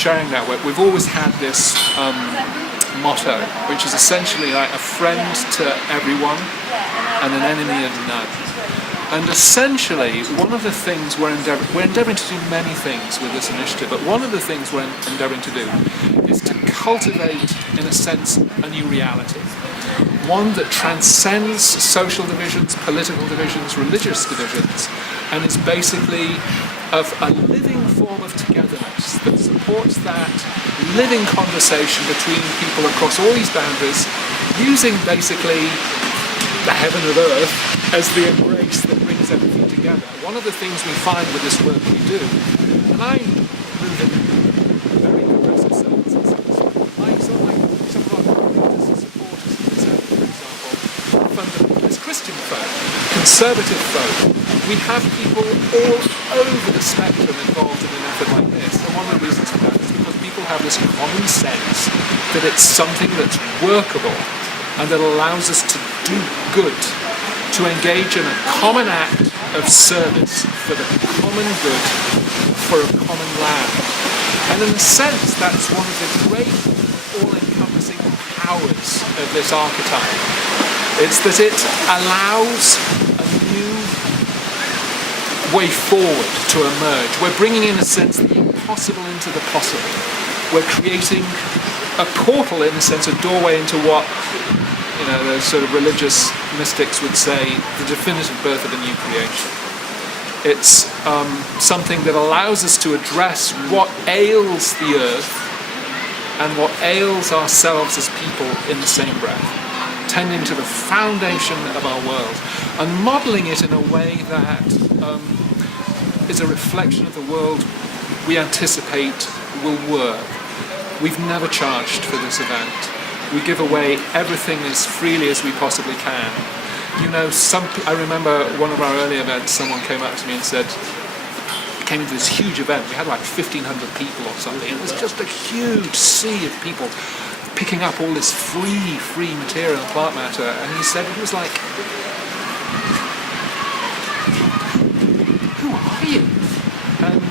sharing network, we've always had this motto, which is essentially like a friend to everyone and an enemy of none. And essentially, one of the things we're endeavouring to do many things with this initiative, but one of the things we're endeavouring to do is to cultivate, in a sense, a new reality. One that transcends social divisions, political divisions, religious divisions, and is basically of a living form of togetherness that supports that living conversation between people across all these boundaries, using basically the heaven of earth as the embrace that brings everything together. One of the things we find with this work we do, and I move in very progressive circles in some ways. Some of our leaders and supporters in this area, for example, fundamentalist Christian folk, conservative folk. We have people all over the spectrum involved in an effort like this. And one of the reasons for that is because people have this common sense that it's something that's workable and that allows us to do good, to engage in a common act of service for the common good, for a common land. And in a sense, that's one of the great all-encompassing powers of this archetype. It's that it allows a new way forward to emerge. We're bringing, in a sense, the impossible into the possible. We're creating a portal, in a sense, a doorway into what the sort of religious mystics would say, the definitive birth of a new creation. It's something that allows us to address what ails the earth and what ails ourselves as people in the same breath, tending to the foundation of our world and modelling it in a way that is a reflection of the world we anticipate will work. We've never charged for this event. We give away everything as freely as we possibly can. I remember one of our early events, someone came up to me and said, we came into this huge event, we had like 1,500 people or something, and it was just a huge sea of people picking up all this free material and plant matter, and he said it was like, who are you? And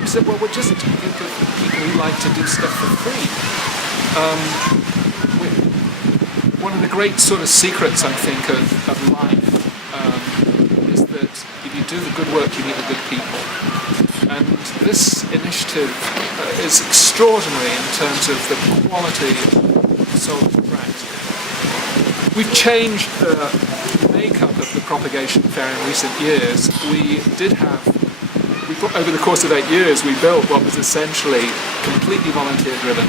he said, well, we're just a group of people who like to do stuff for free. One of the great sort of secrets, I think, of life is that if you do the good work, you meet the good people. And this initiative is extraordinary in terms of the quality of the soul practice. We've changed the makeup of the Propagation Fair in recent years. Over the course of 8 years, we built what was essentially completely volunteer-driven.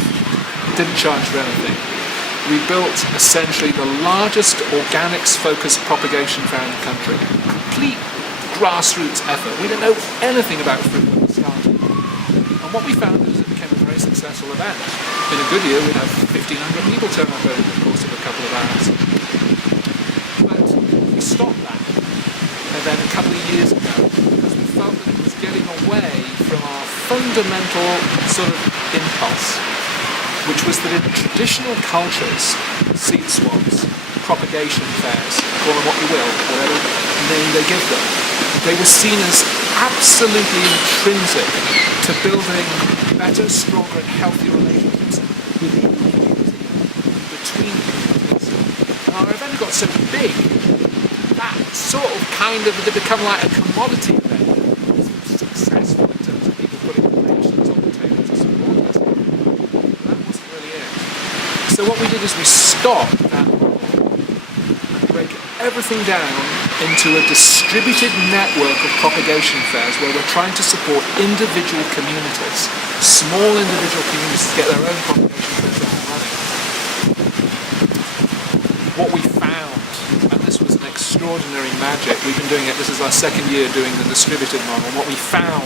Didn't charge for anything. We built essentially the largest organics-focused propagation fair in the country. Complete grassroots effort. We didn't know anything about fruit when we started. And what we found is it became a very successful event. In a good year, we'd have 1,500 people turn up over the course of a couple of hours. But we stopped that. And then a couple of years ago, because we felt that it was getting away from our fundamental sort of impulse, which was that in traditional cultures, seed swaps, propagation fairs, call them what you will, whatever name they give them, they were seen as absolutely intrinsic to building better, stronger and healthier relationships within the community, between communities. And our event got so big, that sort of had become like a commodity event. It was successful in terms of people putting relations on the table to support us. So what we did is we stopped that model and break everything down into a distributed network of propagation fairs where we're trying to support individual communities, small individual communities to get their own propagation fairs up and running. What we found, and this was an extraordinary magic, we've been doing it, this is our second year doing the distributed model, what we found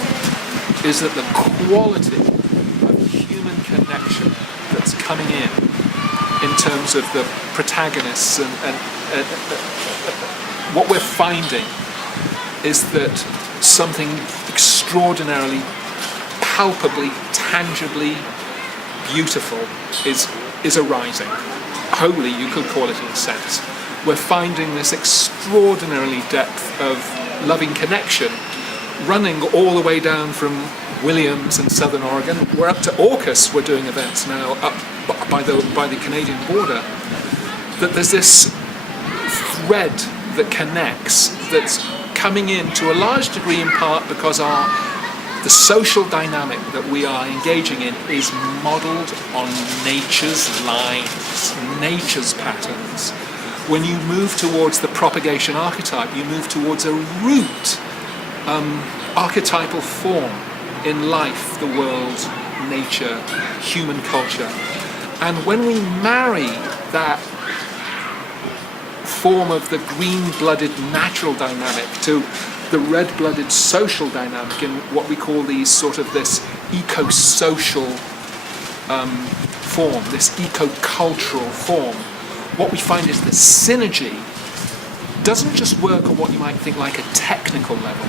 is that the quality of human connection that's coming in terms of the protagonists and what we're finding is that something extraordinarily, palpably, tangibly beautiful is arising. Holy, you could call it in a sense. We're finding this extraordinarily depth of loving connection running all the way down from Williams in southern Oregon. We're up to Orcas. We're doing events now up by the Canadian border. That there's this thread that connects, that's coming in to a large degree in part because the social dynamic that we are engaging in is modelled on nature's lines, nature's patterns. When you move towards the propagation archetype, you move towards a root archetypal form in life, the world, nature, human culture. And when we marry that form of the green-blooded natural dynamic to the red-blooded social dynamic in what we call this eco-social form, this eco-cultural form, what we find is the synergy doesn't just work on what you might think like a technical level.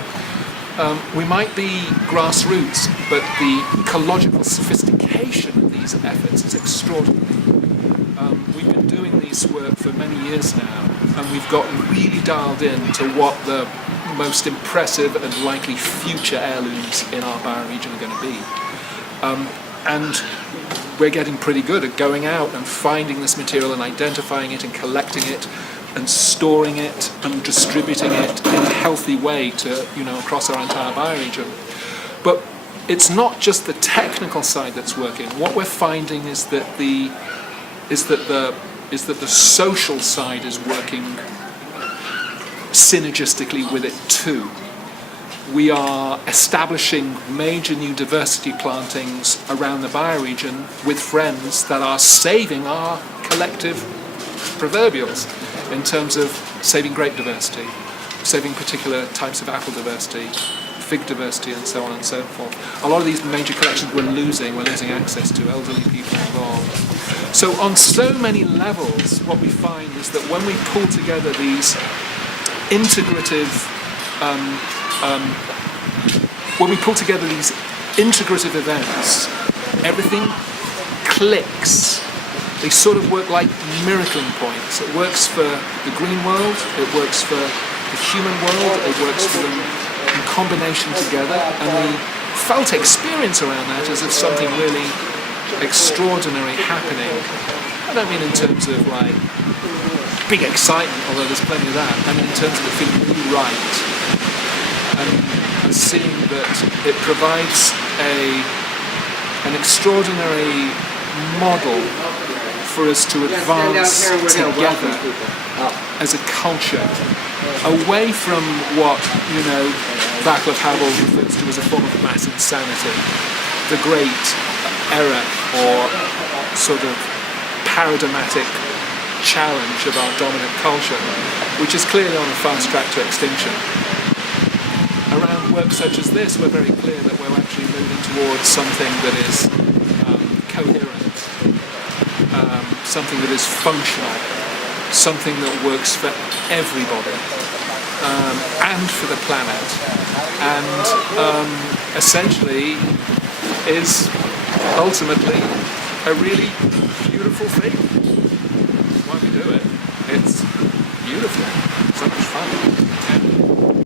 We might be grassroots, but the ecological sophistication of these efforts is extraordinary. We've been doing this work for many years now, and we've gotten really dialed in to what the most impressive and likely future heirlooms in our bioregion are going to be. And we're getting pretty good at going out and finding this material and identifying it and collecting it and storing it and distributing it in a healthy way to, across our entire bioregion. But it's not just the technical side that's working. What we're finding is that the social side is working synergistically with it too. We are establishing major new diversity plantings around the bioregion with friends that are saving our collective proverbials in terms of saving grape diversity, saving particular types of apple diversity, fig diversity, and so on and so forth. A lot of these major collections we're losing access to, elderly people involved. So on so many levels, what we find is that when we pull together these integrative events, everything clicks. They sort of work like miracling points. It works for the green world, it works for the human world, it works for them in combination together, and we felt experience around that as if something really extraordinary happening. I don't mean in terms of like big excitement, although there's plenty of that. I mean in terms of it feeling really right, and seeing that it provides an extraordinary model for us to advance together as a culture, away from what Václav Havel refers to as a form of mass insanity, the great error or sort of paradigmatic challenge of our dominant culture, which is clearly on a fast track to extinction. Around work such as this, we're very clear that we're actually moving towards something that is coherent, something that is functional, something that works for everybody and for the planet, and essentially is ultimately a really beautiful thing. That's why we do it. It's beautiful, so much fun.